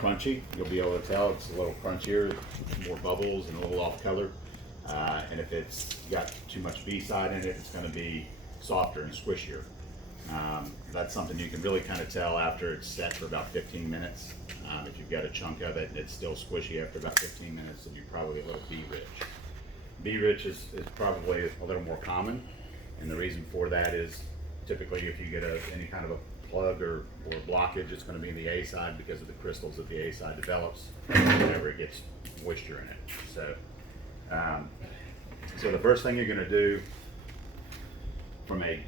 crunchy. You'll be able to tell it's a little crunchier, more bubbles and a little off color. And if it's got too much B-side in it, it's going to be softer and squishier. That's something you can really kind of tell after it's set for about 15 minutes. If you've got a chunk of it and it's still squishy after about 15 minutes, then you're probably a little B-rich. B-rich is probably a little more common, and the reason for that is typically if you get any kind of a plug or blockage, it's going to be in the A side because of the crystals that the A side develops whenever it gets moisture in it. So the first thing you're going to do from a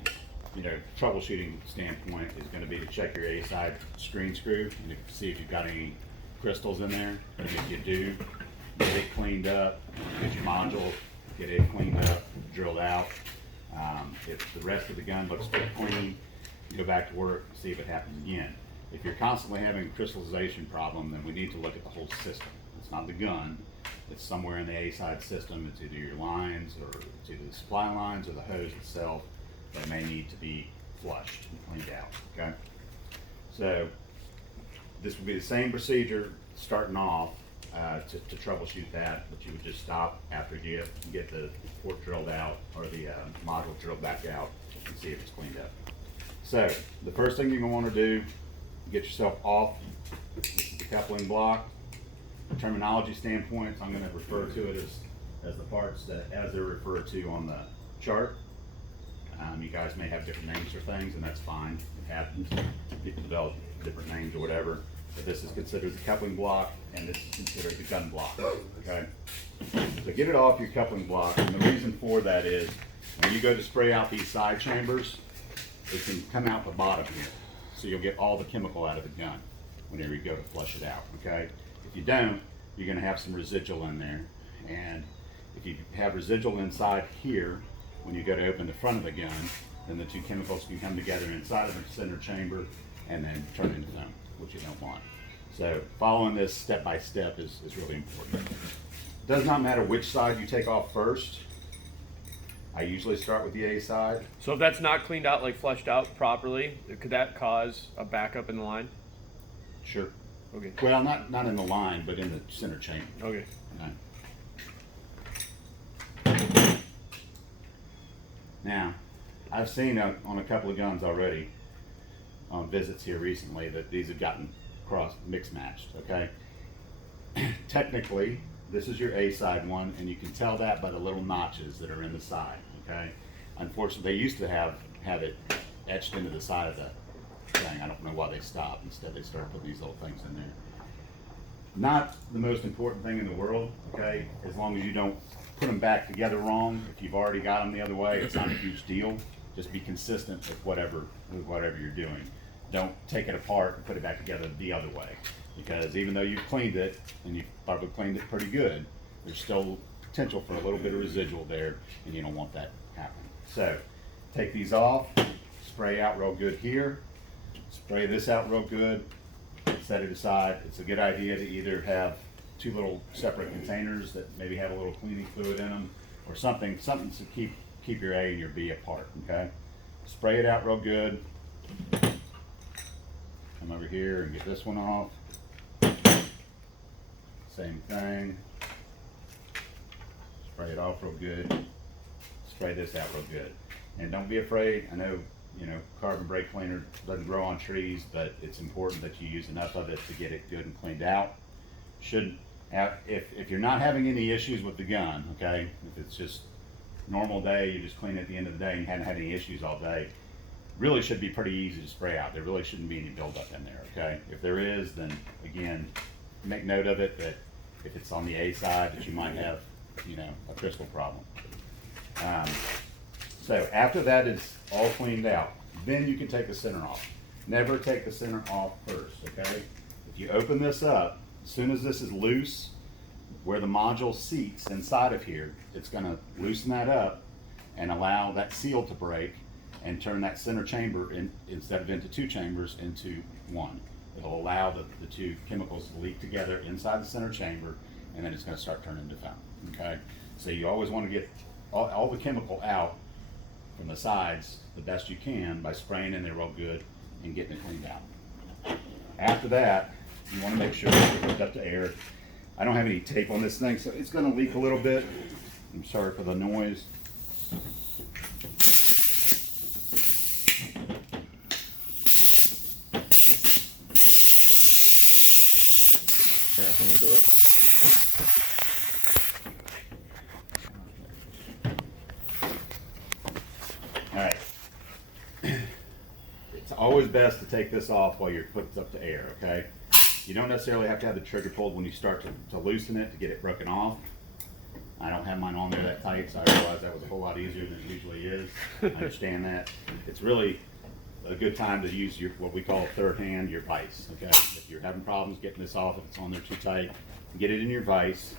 troubleshooting standpoint is going to be to check your A side screen screw and see if you've got any crystals in there. And if you do, get it cleaned up, get your module, get it cleaned up, drilled out. If the rest of the gun looks still clean, go back to work, see if it happens again. If you're constantly having a crystallization problem, then we need to look at the whole system. It's not the gun, it's somewhere in the A-side system. It's either your lines, or it's either the supply lines or the hose itself that may need to be flushed and cleaned out, okay? So this would be the same procedure starting off to troubleshoot that, but you would just stop after you get the port drilled out or the module drilled back out and see if it's cleaned up. So the first thing you're going to want to do, get yourself off. This is the coupling block. From a terminology standpoint, I'm going to refer to it as the parts that as they're referred to on the chart. You guys may have different names for things, and that's fine. It happens. People develop different names or whatever. But this is considered the coupling block, and this is considered the gun block. Okay. So get it off your coupling block, and the reason for that is when you go to spray out these side chambers, it can come out the bottom here. So you'll get all the chemical out of the gun whenever you go to flush it out, okay? If you don't, you're gonna have some residual in there. And if you have residual inside here, when you go to open the front of the gun, then the two chemicals can come together inside of the center chamber and then turn into foam, which you don't want. So following this step by step is really important. It does not matter which side you take off first. I usually start with the A side. So if that's not cleaned out, like flushed out properly, could that cause a backup in the line? Sure. Okay. Well, not in the line, but in the center chamber. Okay. Okay. Now, I've seen on a couple of guns already, on visits here recently, that these have gotten mix matched, okay? Technically, this is your A side one, and you can tell that by the little notches that are in the side, okay? Unfortunately, they used to have it etched into the side of the thing. I don't know why they stopped. Instead, they started putting these little things in there. Not the most important thing in the world, okay? As long as you don't put them back together wrong. If you've already got them the other way, it's not a huge deal. Just be consistent with whatever you're doing. Don't take it apart and put it back together the other way. Because even though you've cleaned it, and you've probably cleaned it pretty good, there's still potential for a little bit of residual there, and you don't want that happening. So, take these off, spray out real good here, spray this out real good, set it aside. It's a good idea to either have two little separate containers that maybe have a little cleaning fluid in them, or something to keep your A and your B apart, okay? Spray it out real good. Come over here and get this one off. Same thing. Spray it off real good. Spray this out real good. And don't be afraid. I know, carbon brake cleaner doesn't grow on trees, but it's important that you use enough of it to get it good and cleaned out. If you're not having any issues with the gun, okay, if it's just normal day, you just clean it at the end of the day and hadn't had any issues all day, really should be pretty easy to spray out. There really shouldn't be any buildup in there, okay? If there is, then again, make note of it that if it's on the A side that you might have, a crystal problem. So after that is all cleaned out, then you can take the center off. Never take the center off first, okay? If you open this up, as soon as this is loose, where the module seats inside of here, it's gonna loosen that up and allow that seal to break and turn that center chamber, instead of into two chambers, into one. It'll allow the two chemicals to leak together inside the center chamber, and then it's going to start turning into foam. Okay, so you always want to get all the chemical out from the sides the best you can by spraying in there real good and getting it cleaned out. After that, You want to make sure it's hooked up to air. I don't have any tape on this thing, so it's going to leak a little bit. I'm sorry for the noise. Yeah, let me do it. All right. It's always best to take this off while you're hooked up to air, okay? You don't necessarily have to have the trigger pulled when you start to loosen it to get it broken off. I don't have mine on there that tight, so I realized that was a whole lot easier than it usually is. I understand that. It's really a good time to use your, what we call third hand, your vise, okay? If you're having problems getting this off, if it's on there too tight, get it in your vise.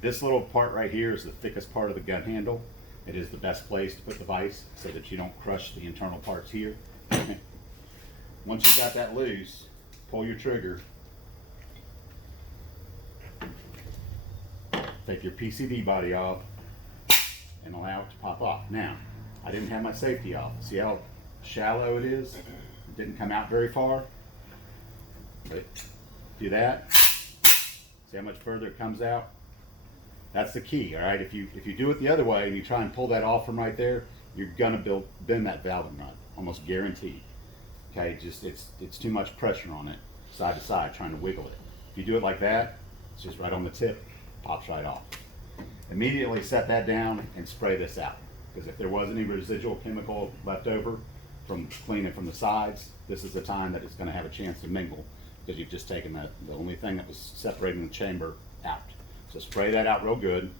This little part right here is the thickest part of the gun handle. It is the best place to put the vise so that you don't crush the internal parts here. Once you got that loose, pull your trigger. Take your PCV body off and allow it to pop off. Now, I didn't have my safety off. See how shallow it is? It didn't come out very far. But do that. See how much further it comes out? That's the key, all right? If you do it the other way and you try and pull that off from right there, you're gonna bend that valving rod, almost guaranteed. Okay, just it's too much pressure on it, side to side, trying to wiggle it. If you do it like that, it's just right on the tip, pops right off. Immediately set that down and spray this out, because if there was any residual chemical left over from cleaning from the sides, this is the time that it's gonna have a chance to mingle, because you've just taken the only thing that was separating the chamber out. So spray that out real good,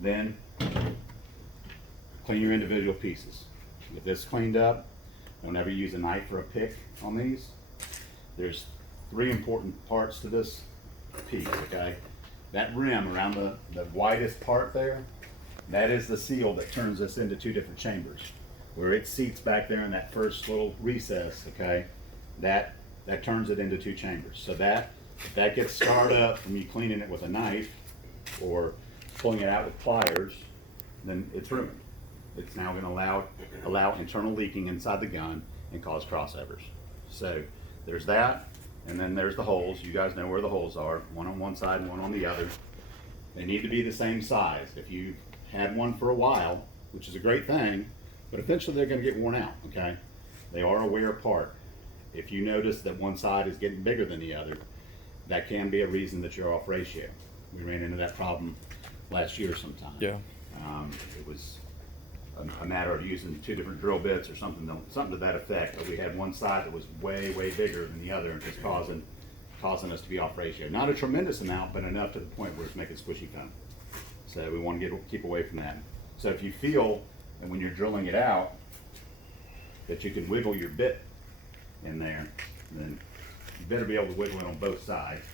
then clean your individual pieces. Get this cleaned up. Don't ever use a knife or a pick on these. There's 3 important parts to this piece, okay? That rim around the widest part there, that is the seal that turns this into 2 different chambers. Where it seats back there in that first little recess, okay, that turns it into 2 chambers. So if that gets scarred up from you cleaning it with a knife or pulling it out with pliers, then it's ruined. It's now going to allow internal leaking inside the gun and cause crossovers. So there's that, and then there's the holes. You guys know where the holes are, one on one side and one on the other. They need to be the same size. If you had one for a while, which is a great thing, but eventually they're going to get worn out, okay? They are a wear apart. If you notice that one side is getting bigger than the other, that can be a reason that you're off ratio. We ran into that problem last year sometime. Yeah. It was a matter of using 2 different drill bits or something to that effect, but we had one side that was way bigger than the other, and it's causing us to be off ratio. Not a tremendous amount, but enough to the point where it's making squishy foam. So we want to keep away from that. So if you feel that when you're drilling it out that you can wiggle your bit in there, then you better be able to wiggle it on both sides.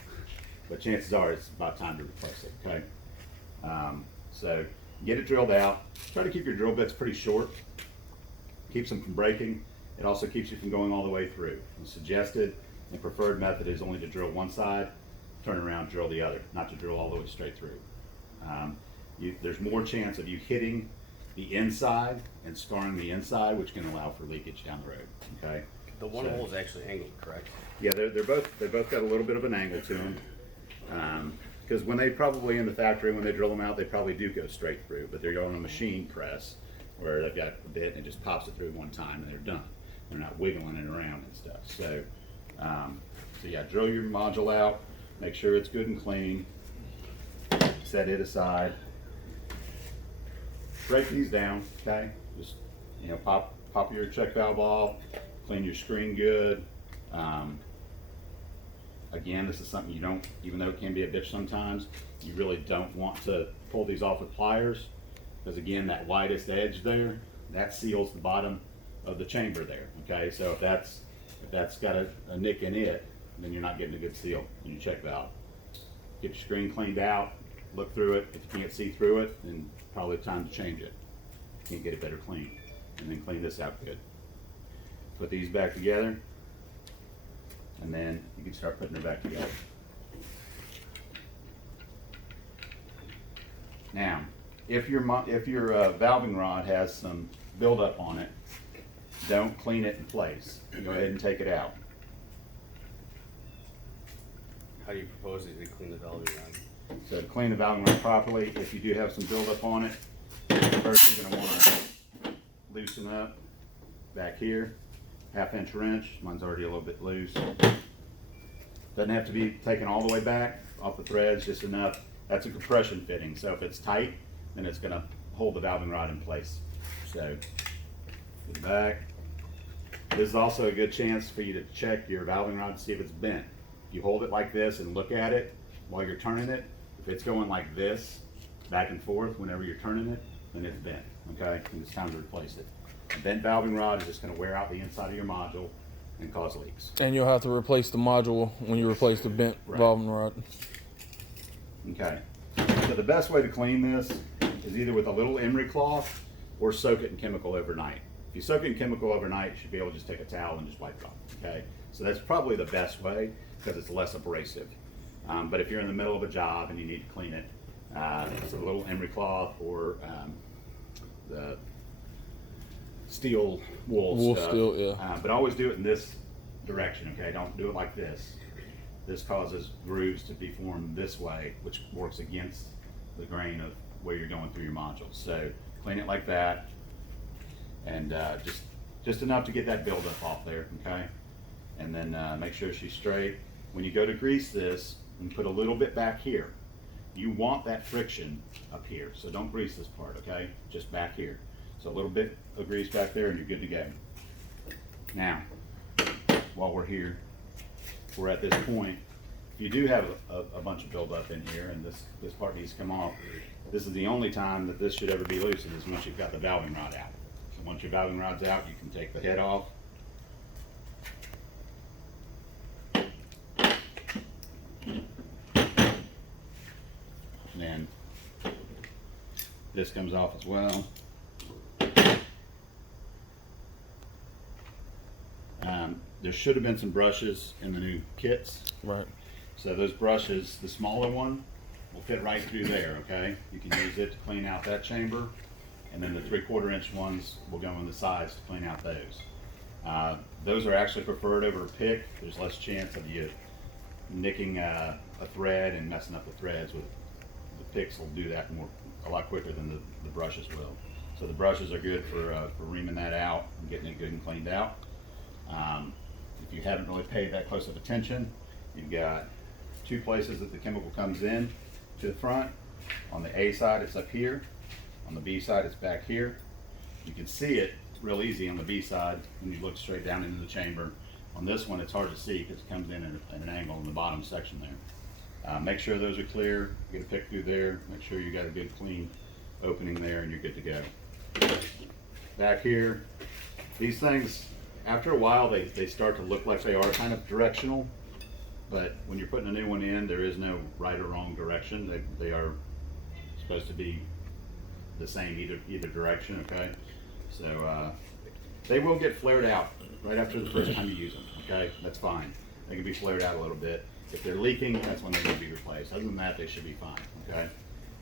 But chances are it's about time to replace it, okay? So get it drilled out. Try to keep your drill bits pretty short. Keeps them from breaking. It also keeps you from going all the way through. The suggested and preferred method is only to drill one side, turn around, drill the other, not to drill all the way straight through. There's more chance of you hitting the inside and scarring the inside, which can allow for leakage down the road, okay? The one hole is actually angled, correct? Yeah, they both got a little bit of an angle to them. Because when they probably in the factory, when they drill them out, they probably do go straight through, but they're on a machine press where they've got a bit and it just pops it through one time and they're done. They're not wiggling it around and stuff. So, so yeah, drill your module out, make sure it's good and clean, set it aside. Break these down, okay? Just, pop your check valve off, clean your screen good. Again, this is something you don't, even though it can be a bitch sometimes, you really don't want to pull these off with pliers, because again, that widest edge there, that seals the bottom of the chamber there, okay? So if that's got a nick in it, then you're not getting a good seal in your check valve. Get your screen cleaned out, look through it. If you can't see through it, then probably time to change it. Can't get it better clean. And then clean this out good. Put these back together, and then you can start putting her back together. Now, if your valving rod has some buildup on it, don't clean it in place. Go ahead and take it out. How do you propose to clean the valving rod? So to clean the valving rod properly, if you do have some buildup on it, first you're gonna wanna loosen up back here, 1/2 inch wrench. Mine's already a little bit loose. Doesn't have to be taken all the way back off the threads, just enough. That's a compression fitting, so if it's tight, then it's gonna hold the valving rod in place. So, get it back. This is also a good chance for you to check your valving rod to see if it's bent. If you hold it like this and look at it while you're turning it, if it's going like this, back and forth whenever you're turning it, then it's bent, okay? And it's time to replace it. A bent valving rod is just gonna wear out the inside of your module and cause leaks. And you'll have to replace the module when you replace the bent Right. valving rod. Okay, so the best way to clean this is either with a little emery cloth or soak it in chemical overnight. If you soak it in chemical overnight, you should be able to just take a towel and just wipe it off, okay? So that's probably the best way because it's less abrasive. But if you're in the middle of a job and you need to clean it, it's a little emery cloth or the steel wool stuff. Steel, yeah. But always do it in this direction, okay? Don't do it like this. This causes grooves to be formed this way, which works against the grain of where you're going through your modules. So clean it like that, and just enough to get that buildup off there, okay? And then make sure she's straight. When you go to grease this, you put a little bit back here. You want that friction up here, so don't grease this part, okay? Just back here. So a little bit of grease back there, and you're good to go. Now, while we're here, we're at this point. If you do have a bunch of buildup in here, and this part needs to come off, this is the only time that this should ever be loosened, is once you've got the valving rod out. So once your valving rod's out, you can take the head off. And then this comes off as well. There should have been some brushes in the new kits. Right. So those brushes, the smaller one will fit right through there, okay? You can use it to clean out that chamber, and then the 3/4 inch ones will go on the sides to clean out those. Those are actually preferred over a pick. There's less chance of you nicking a thread and messing up the threads. With the picks will do that a lot quicker than the brushes will. So the brushes are good for reaming that out and getting it good and cleaned out. If you haven't really paid that close of attention, you've got two places that the chemical comes in to the front. On the A side, it's up here. On the B side, it's back here. You can see it real easy on the B side when you look straight down into the chamber. On this one, it's hard to see because it comes in at an angle in the bottom section there. Make sure those are clear. Get a pick through there. Make sure you got a good clean opening there, and you're good to go. Back here, these things, after a while, they start to look like they are kind of directional, but when you're putting a new one in, there is no right or wrong direction. They are supposed to be the same either direction, okay? So they will get flared out right after the first time you use them, okay? That's fine. They can be flared out a little bit. If they're leaking, that's when they need to be replaced. Other than that, they should be fine, okay?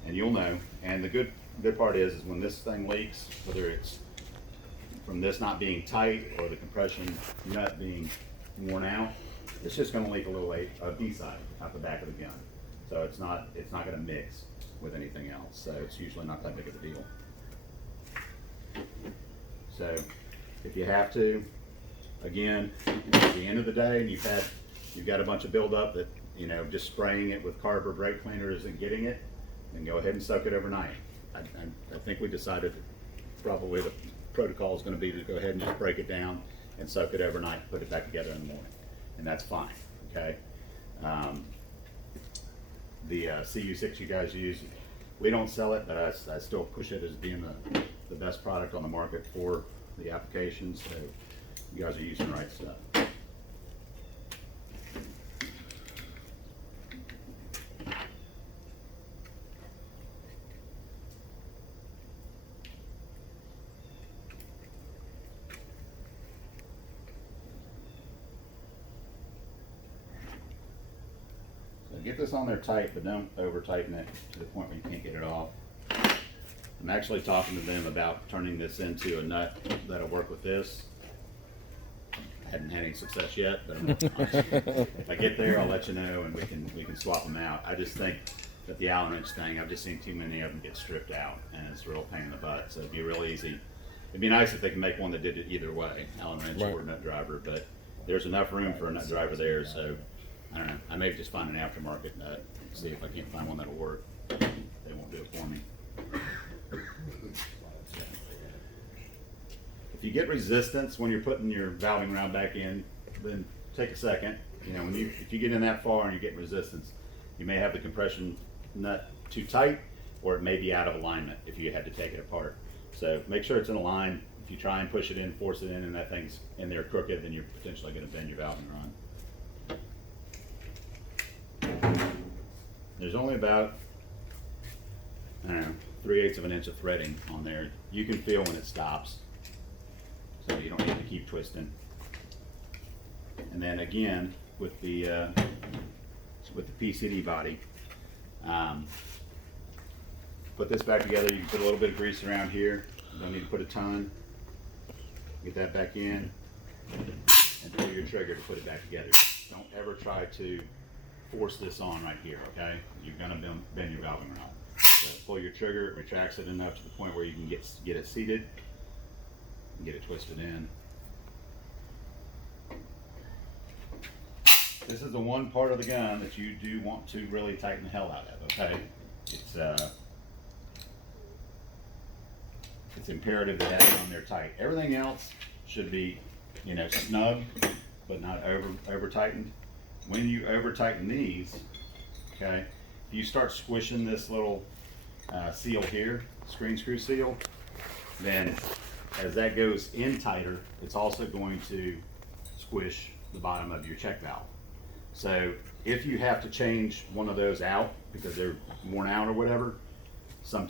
And you'll know. And the good part is when this thing leaks, whether it's from this not being tight or the compression nut being worn out, it's just gonna leak a little B side out the back of the gun. So it's not gonna mix with anything else. So it's usually not that big of a deal. So if you have to, again, at the end of the day, and you've got a bunch of buildup that, just spraying it with carb or brake cleaner isn't getting it, then go ahead and soak it overnight. I think we decided probably the protocol is going to be to go ahead and just break it down and soak it overnight, put it back together in the morning, and that's fine, okay? The CU6 you guys use, we don't sell it, but I still push it as being the best product on the market for the application, so you guys are using the right stuff. Get this on there tight, but don't over tighten it to the point where you can't get it off. I'm actually talking to them about turning this into a nut that'll work with this. hadn't had any success yet, but I'm working on it. If I get there, I'll let you know, and we can swap them out. I just think that the Allen wrench thing, I've just seen too many of them get stripped out, and it's a real pain in the butt. So it'd be real easy. It'd be nice if they could make one that did it either way, Allen wrench Right. or nut driver, but there's enough room for a nut driver there, so I don't know. I may just find an aftermarket nut, see if I can't find one that'll work. They won't do it for me. If you get resistance when you're putting your valving rod back in, then take a second. You know, if you get in that far and you get resistance, you may have the compression nut too tight, or it may be out of alignment if you had to take it apart. So make sure it's in a line. If you try and push it in, force it in, and that thing's in there crooked, then you're potentially going to bend your valving rod. There's only about, I don't know, 3/8 of an inch of threading on there. You can feel when it stops, so you don't need to keep twisting. And then again, with the PCD body, put this back together. You can put a little bit of grease around here. You don't need to put a ton. Get that back in, and pull your trigger to put it back together. Don't ever try to force this on right here, okay? You're gonna bend your valving rod. So pull your trigger, it retracts it enough to the point where you can get it seated and get it twisted in. This is the one part of the gun that you do want to really tighten the hell out of, okay? It's imperative to have it on there tight. Everything else should be, you know, snug, but not over tightened. When you over tighten these, okay, if you start squishing this little seal here, screen screw seal, then as that goes in tighter, it's also going to squish the bottom of your check valve. So if you have to change one of those out because they're worn out or whatever,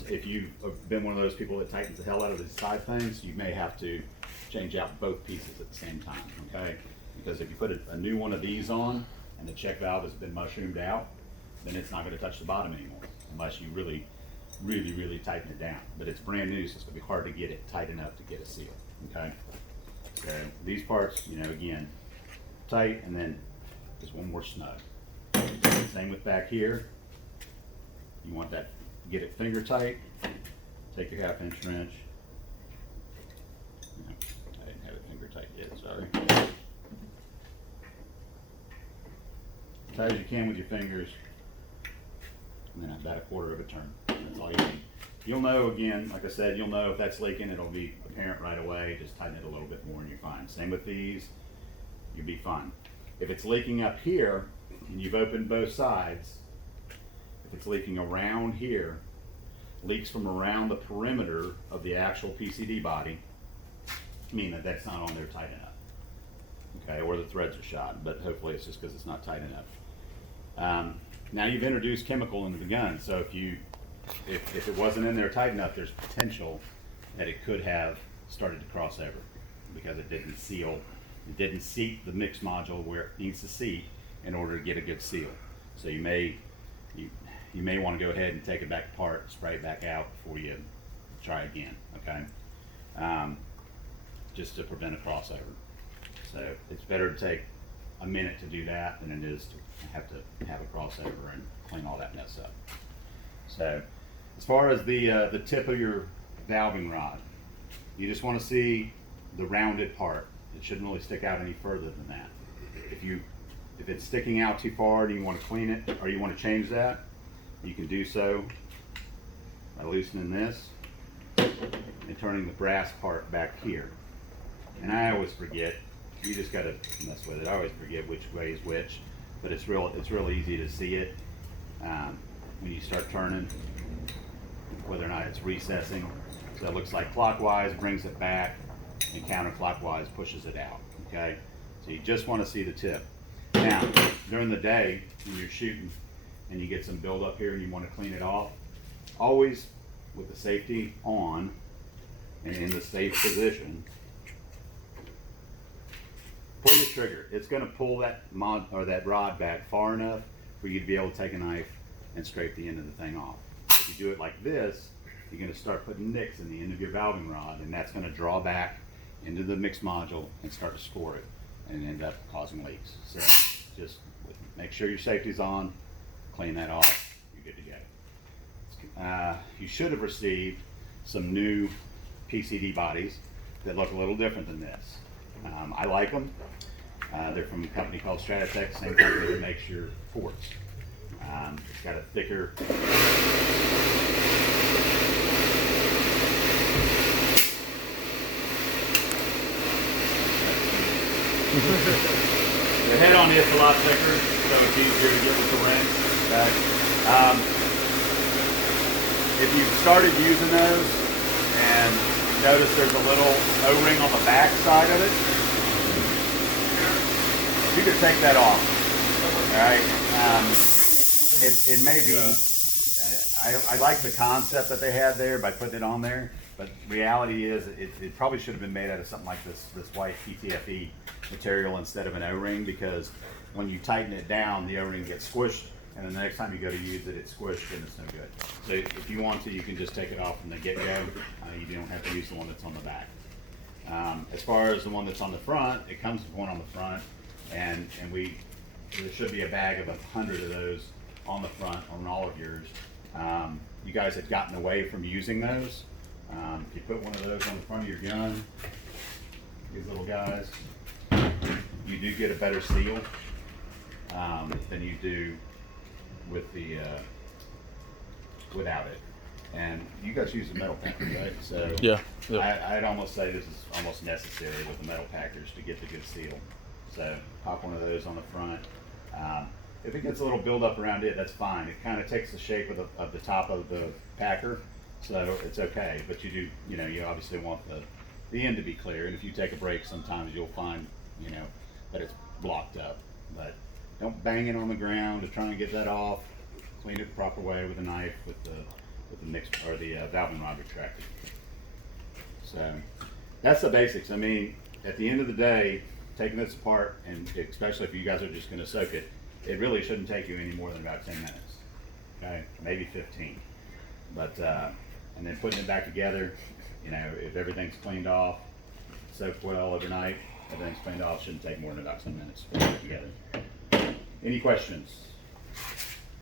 if you've been one of those people that tightens the hell out of the side things, you may have to change out both pieces at the same time, okay? Because if you put a new one of these on and the check valve has been mushroomed out, then it's not gonna touch the bottom anymore unless you really tighten it down. But it's brand new, so it's gonna be hard to get it tight enough to get a seal, okay? So these parts, you know, again, tight, and then just one more snug. Same with back here. You want that, get it finger tight. Take your 1/2 inch wrench. No, I didn't have it finger tight yet, sorry. Tight as you can with your fingers. And then about 1/4 of a turn. That's all you need. You'll know, again, like I said, you'll know if that's leaking, it'll be apparent right away. Just tighten it a little bit more and you're fine. Same with these, you'll be fine. If it's leaking up here and you've opened both sides, if it's leaking around here, leaks from around the perimeter of the actual PCD body, mean that that's not on there tight enough. Okay, or the threads are shot, but hopefully it's just because it's not tight enough. Now you've introduced chemical into the gun, so if it wasn't in there tight enough, there's potential that it could have started to cross over because it didn't seal. It didn't seat the mix module where it needs to seat in order to get a good seal. So you may want to go ahead and take it back apart, spray it back out before you try again, okay? Just to prevent a crossover. So it's better to take a minute to do that than it is to have a crossover and clean all that mess up. So as far as the tip of your valving rod, you just want to see the rounded part. It shouldn't really stick out any further than that. If it's sticking out too far and you want to clean it or you want to change that, you can do so by loosening this and turning the brass part back here. And I always forget, you just got to mess with it. I always forget which way is which, but it's real easy to see it when you start turning, whether or not it's recessing. So it looks like clockwise brings it back and counterclockwise pushes it out, okay? So you just want to see the tip. Now, during the day, when you're shooting and you get some buildup here and you want to clean it off, always with the safety on and in the safe position, pull your trigger. It's going to pull that rod back far enough for you to be able to take a knife and scrape the end of the thing off. If you do it like this, you're going to start putting nicks in the end of your valving rod, and that's going to draw back into the mix module and start to score it. and end up causing leaks. So just make sure your safety's on, clean that off, you're good to go. You should have received some new PCD bodies that look a little different than this. I like them. They're from a company called Stratotech, same company that makes your ports. It's got a thicker the head on it's a lot thicker, so it's easier to get with the wrench. Okay. If you've started using those and you notice there's a little O-ring on the back side of it, you could take that off. All right. It may be. I like the concept that they had there by putting it on there, but reality is it probably should have been made out of something like this white PTFE material instead of an O-ring, because when you tighten it down, the O-ring gets squished, and then the next time you go to use it, it's squished and it's no good. So if you want to, you can just take it off from the get-go. You don't have to use the one that's on the back. As far as the one that's on the front, it comes with one on the front, and there should be a bag of 100 of those on the front on all of yours. You guys had gotten away from using those. If you put one of those on the front of your gun, these little guys, you do get a better seal than you do with the without it. And you guys use the metal packers, right? So Yeah. I'd almost say this is almost necessary with the metal packers to get the good seal. So pop one of those on the front. If it gets a little buildup around it, that's fine. It kind of takes the shape of the top of the packer, so it's okay. But you obviously want the end to be clear. And if you take a break, sometimes you'll find, that it's blocked up. But don't bang it on the ground to try and get that off. Clean it the proper way with a knife, with the mix or the valve and rod retractor. So that's the basics. I mean, at the end of the day, taking this apart, and especially if you guys are just going to soak it, it really shouldn't take you any more than about 10 minutes. Okay, maybe 15. But and then putting it back together, if everything's cleaned off, soaked well overnight, everything's cleaned off, shouldn't take more than about 10 minutes to put it together. Any questions?